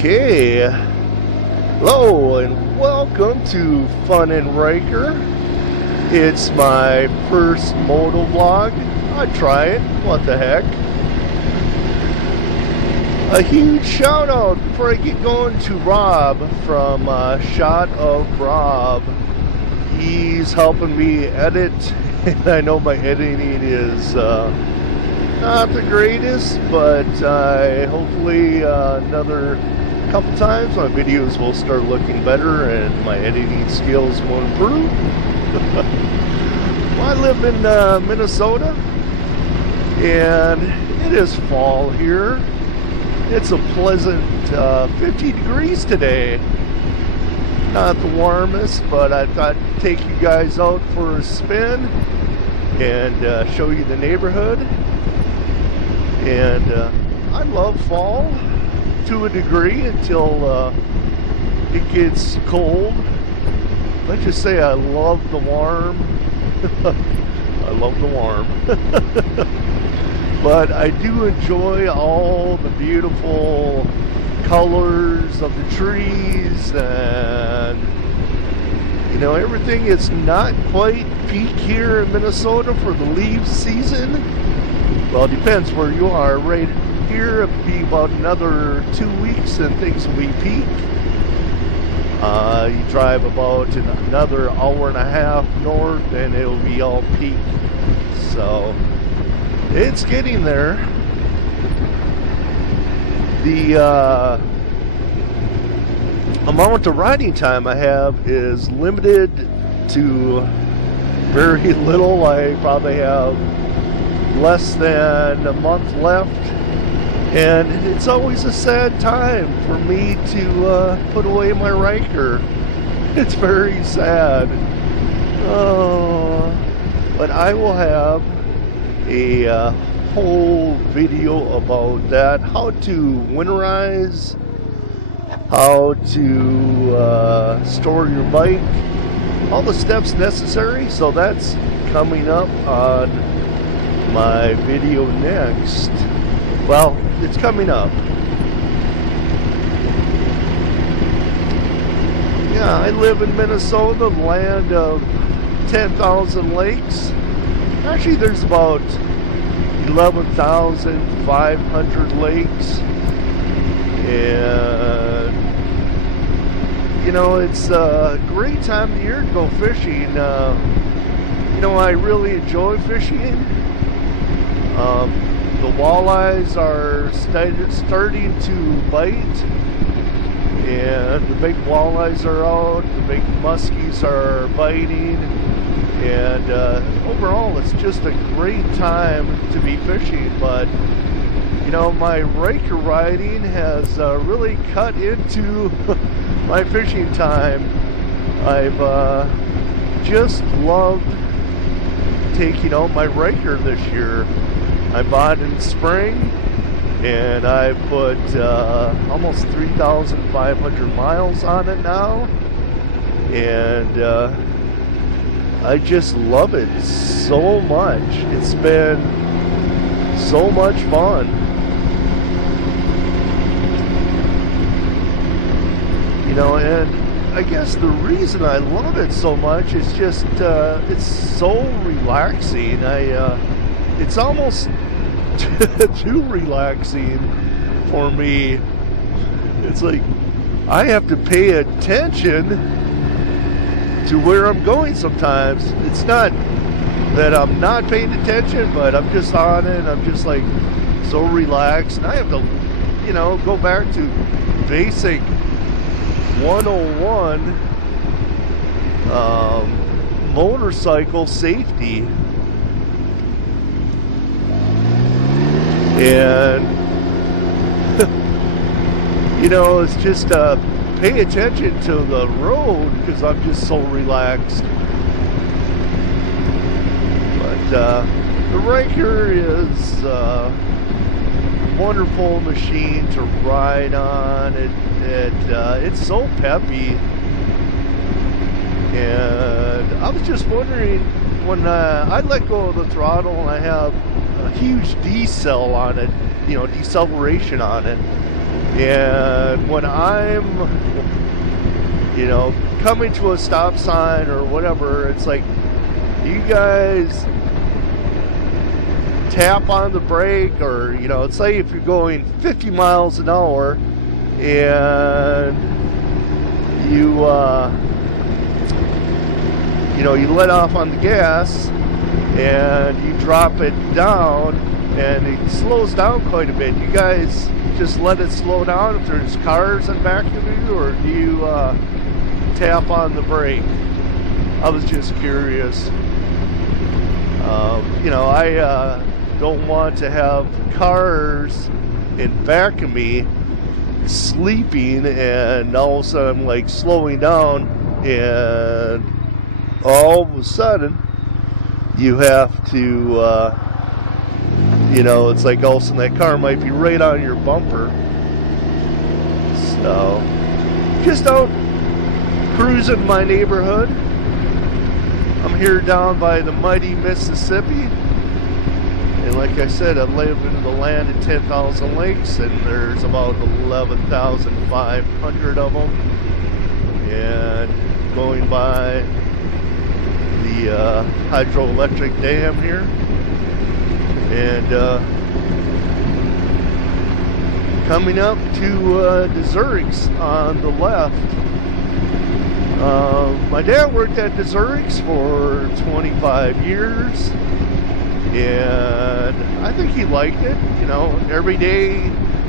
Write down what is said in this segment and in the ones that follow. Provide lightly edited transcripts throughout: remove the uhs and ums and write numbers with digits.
Okay, hello and welcome to Fun and Riker. It's my first moto vlog. I'd try it, what the heck. A huge shout out before I get going to Rob from Shot of Rob. He's helping me edit, and I know my editing is not the greatest, but hopefully another couple times my videos will start looking better and my editing skills will improve. Well, I live in Minnesota, and it is fall here. It's a pleasant 50 degrees today. Not the warmest, but I thought I'd take you guys out for a spin and show you the neighborhood. And I love fall to a degree until it gets cold. Let's just say I love the warm. I love the warm. But I do enjoy all the beautiful colors of the trees, and you know, everything is not quite peak here in Minnesota for the leaf season. Well, it depends where you are. Right here, it'll be about another 2 weeks and things will be peak. You drive about another hour and a half north and it'll be all peak. So it's getting there. The amount of riding time I have is limited to very little. I probably have less than a month left, and it's always a sad time for me to put away my Riker. It's very sad. But I will have a whole video about that, how to winterize, how to store your bike, all the steps necessary. So that's coming up on my video next. Well, it's coming up. Yeah, I live in Minnesota, land of 10,000 lakes. Actually, there's about 11,500 lakes, and you know, it's a great time of the year to go fishing. You know, I really enjoy fishing. The walleyes are starting to bite, and the big walleyes are out, the big muskies are biting, and overall it's just a great time to be fishing. But you know, my Riker riding has really cut into my fishing time. I've just loved taking out my Riker this year. I bought in spring, and I put almost 3,500 miles on it now, and I just love it so much. It's been so much fun. You know, and I guess the reason I love it so much is just it's so relaxing. It's almost too relaxing for me. It's like I have to pay attention to where I'm going sometimes. It's not that I'm not paying attention, but I'm just on it. I'm just like so relaxed. And I have to, you know, go back to basic 101 motorcycle safety. And you know, it's just pay attention to the road because I'm just so relaxed. But the Riker is a wonderful machine to ride on. It's so peppy. And I was just wondering, when I let go of the throttle and I have a huge decel on it, you know, deceleration on it, And when I'm, you know, coming to a stop sign or whatever, it's like, you guys tap on the brake, or, you know, say if you're going 50 miles an hour and you, you know, you let off on the gas and you drop it down and it slows down quite a bit. You guys just let it slow down if there's cars in back of you, or do you tap on the brake? I was just curious. You know, I don't want to have cars in back of me sleeping and all of a sudden I'm like slowing down, and all of a sudden you have to you know, it's like all of a sudden that car might be right on your bumper. So just out cruising my neighborhood. I'm here down by the mighty Mississippi, and like I said, I live in the land of 10,000 lakes, and there's about 11,500 of them, and going by the hydroelectric dam here, and coming up to the Zurichs on the left. My dad worked at the Zurichs for 25 years, and I think he liked it. You know, every day,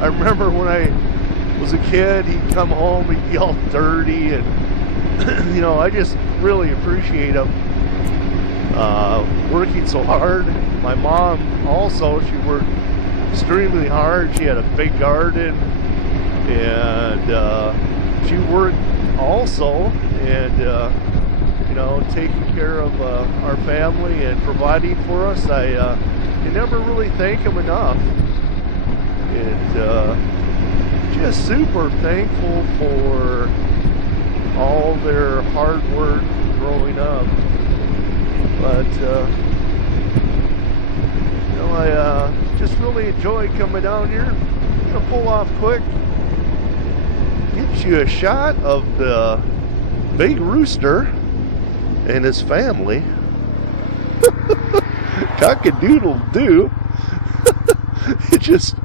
I remember when I was a kid, he'd come home, he'd be all dirty, and you know, I just really appreciate him working so hard. My mom also, she worked extremely hard. She had a big garden, and she worked also, and you know, taking care of our family and providing for us. I can never really thank him enough, and just super thankful for all their hard work growing up. But you know, I just really enjoy coming down here. I'm gonna pull off quick, get you a shot of the big rooster and his family. Cock-a-doodle-doo. It just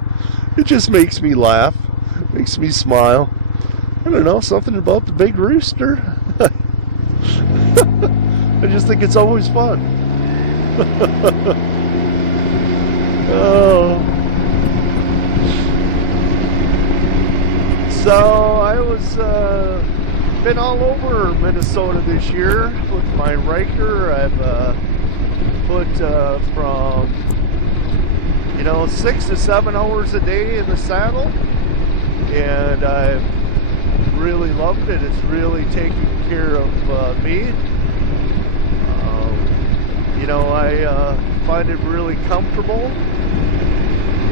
makes me laugh, makes me smile. I don't know, something about the big rooster. I just think it's always fun. Oh. So I was been all over Minnesota this year with my Riker. I've put from, you know, 6 to 7 hours a day in the saddle, and I've really loved it. It's really taking care of me. You know, I find it really comfortable,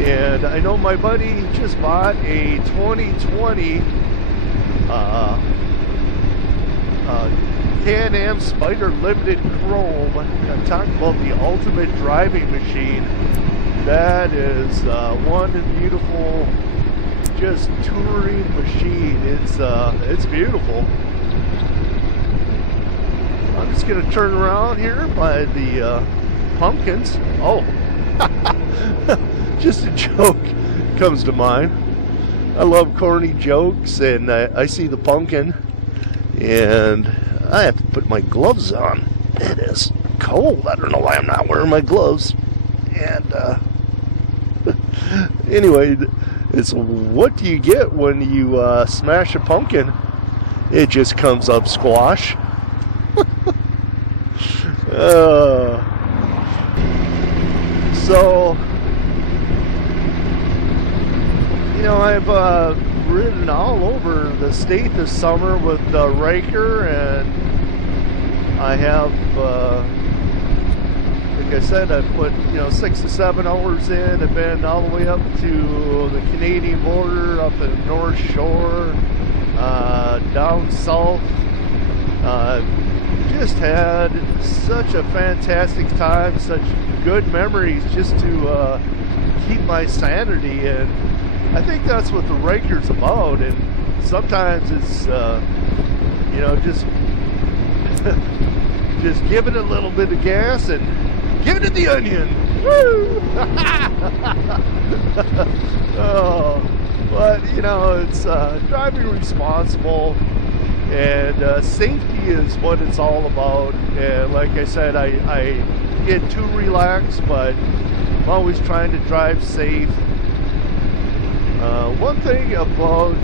and I know my buddy just bought a 2020 Can-Am Spider Limited Chrome. I'm talking about the ultimate driving machine. That is one beautiful, just touring machine. It's beautiful. I'm just gonna turn around here by the pumpkins. Oh, just a joke comes to mind. I love corny jokes, and I see the pumpkin, and I have to put my gloves on. It is cold. I don't know why I'm not wearing my gloves. And anyway, it's what do you get when you smash a pumpkin? It just comes up squash. So, you know, I've ridden all over the state this summer with Riker, and I have, like I said, I've put, you know, 6 to 7 hours in. I've been all the way up to the Canadian border, up in the North Shore, down south. Just had such a fantastic time, such good memories, just to keep my sanity. And I think that's what the Riker's about, and sometimes it's you know, just just giving it a little bit of gas and giving it the onion. Woo! Oh, but you know, it's driving responsible, and safety is what it's all about. And like I said, I get too relaxed, but I'm always trying to drive safe. One thing about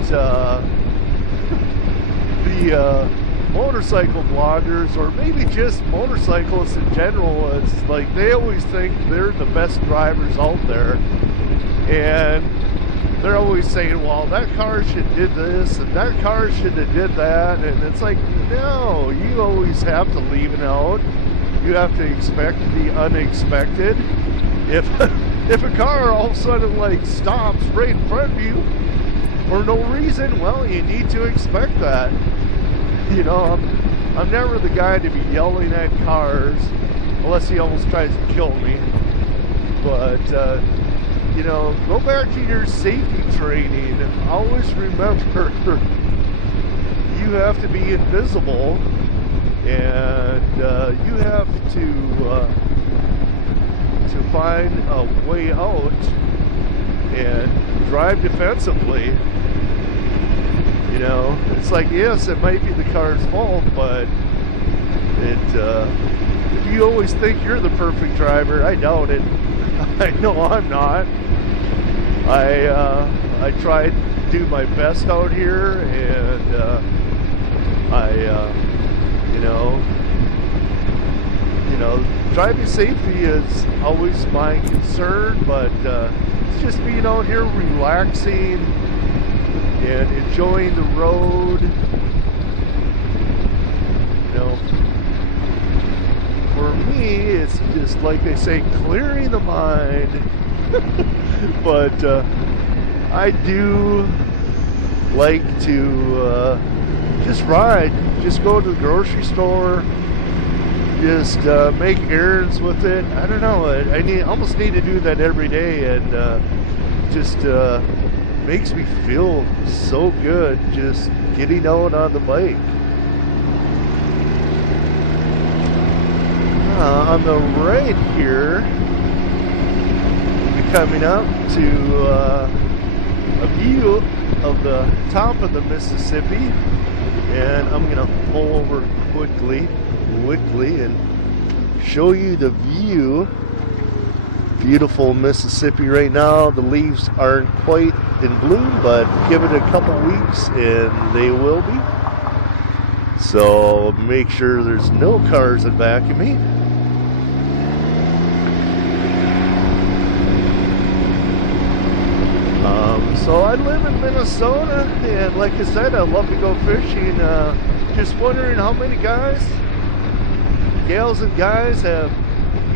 the motorcycle bloggers, or maybe just motorcyclists in general, is like they always think they're the best drivers out there, and they're always saying, well, that car should did this and that car should have did that, and it's like, no, you always have to leave it out. You have to expect the unexpected. If a car all of a sudden like stops right in front of you for no reason, well, you need to expect that. You know, I'm never the guy to be yelling at cars unless he almost tries to kill me. But you know, go back to your safety training. Always remember, you have to be invisible, and you have to find a way out and drive defensively. You know, it's like, yes, it might be the car's fault, but if you always think you're the perfect driver, I doubt it. I know I'm not. I try to do my best out here, and you know, driving safety is always my concern, but it's just being out here relaxing and enjoying the road. You know, for me, it's just like they say, clearing the mind. But I do like to just ride, just go to the grocery store, just make errands with it. I don't know, I almost need to do that every day, and just makes me feel so good just getting out on the bike. On the right here, we'll be coming up to a view of the top of the Mississippi, and I'm gonna pull over quickly and show you the view. Beautiful Mississippi right now. The leaves aren't quite in bloom, but give it a couple weeks and they will be. So make sure there's no cars in back of me. So I live in Minnesota, and like I said, I love to go fishing. Just wondering how many gals and guys have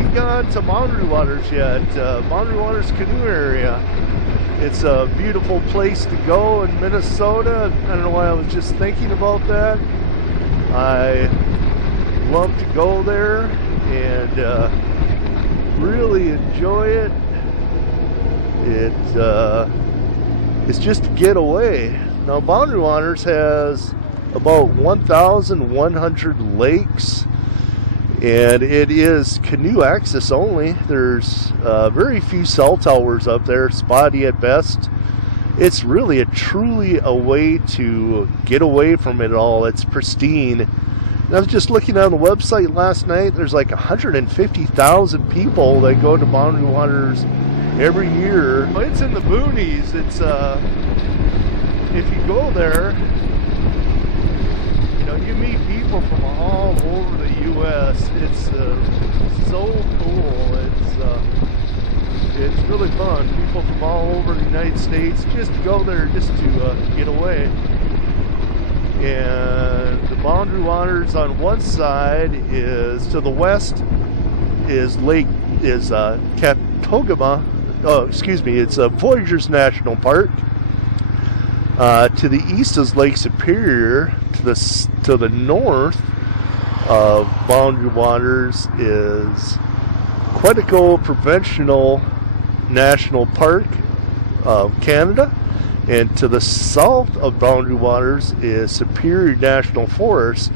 you gone to Boundary Waters yet? Boundary Waters canoe area. It's a beautiful place to go in Minnesota. I don't know why I was just thinking about that. I love to go there and really enjoy it. It's just to get away. Now, Boundary Waters has about 1,100 lakes, and it is canoe access only. There's very few cell towers up there, spotty at best. It's really truly a way to get away from it all. It's pristine. And I was just looking on the website last night. There's like 150,000 people that go to Boundary Waters every year. It's in the boonies. It's if you go there, you know, you meet people from all over the U.S. It's so cool. It's really fun. People from all over the United States just go there just to get away. And the Boundary Waters on one side is, to the west is Catogama. Oh, excuse me, it's Voyageurs National Park. To the east is Lake Superior. To the north of Boundary Waters is Quetico Provincial National Park. of Canada. And to the south of Boundary Waters is Superior National Forest.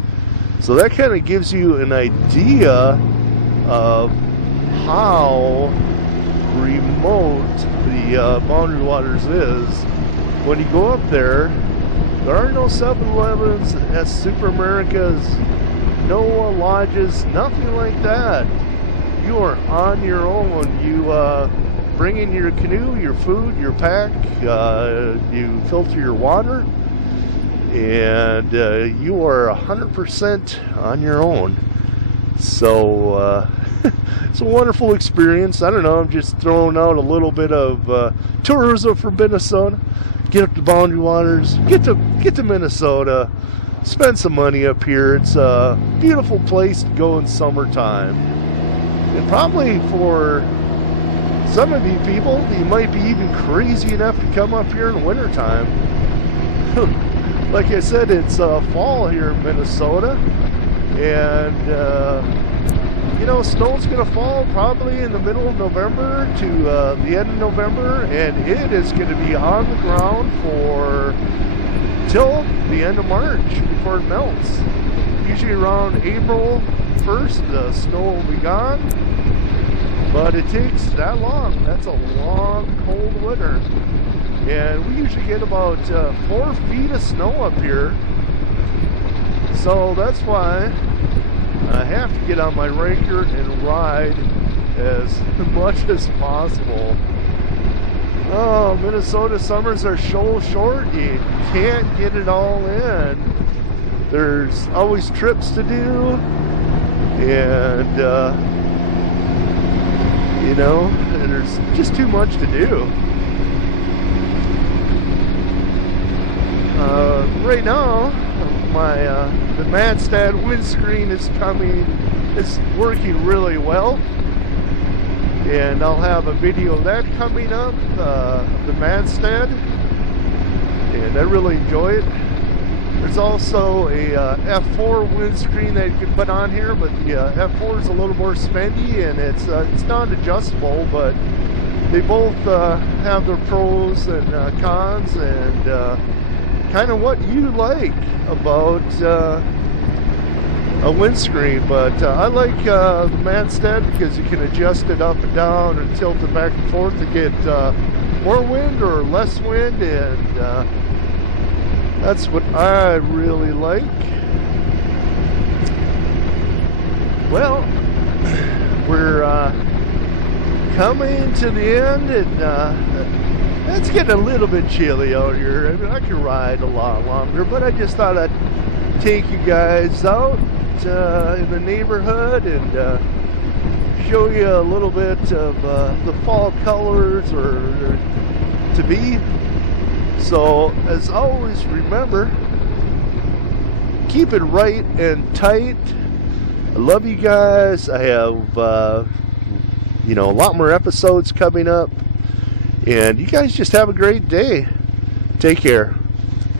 So that kind of gives you an idea of how remote the Boundary Waters is. When you go up there are no 7-Elevens at Super Americas, no lodges, nothing like that. You are on your own. You bring in your canoe, your food, your pack, you filter your water, and you are 100% on your own. So it's a wonderful experience. I don't know, I'm just throwing out a little bit of tourism for Minnesota. Get up to Boundary Waters, get to Minnesota, spend some money up here. It's a beautiful place to go in summertime. And probably for some of you people, you might be even crazy enough to come up here in wintertime. Like I said, it's fall here in Minnesota, and you know, snow's going to fall probably in the middle of November to the end of November, and it is going to be on the ground for till the end of March before it melts. Usually around April 1st, the snow will be gone, but it takes that long. That's a long, cold winter, and we usually get about 4 feet of snow up here, so that's why I have to get on my Ranger and ride as much as possible. Oh, Minnesota summers are so short, you can't get it all in. There's always trips to do, and you know, and there's just too much to do. Right now, the Manstad windscreen is coming. It's working really well, and I'll have a video of that coming up, the Manstad, and I really enjoy it. There's also a F4 windscreen that you can put on here, but the F4 is a little more spendy, and it's not adjustable, but they both have their pros and cons, and kind of what you like about a windscreen. But I like the Manstad because you can adjust it up and down and tilt it back and forth to get more wind or less wind, and that's what I really like. Well, we're coming to the end, and it's getting a little bit chilly out here. I mean, I could ride a lot longer, but I just thought I'd take you guys out in the neighborhood and show you a little bit of the fall colors or to be. So, as always, remember, keep it right and tight. I love you guys. I have, you know, a lot more episodes coming up. And you guys just have a great day. Take care.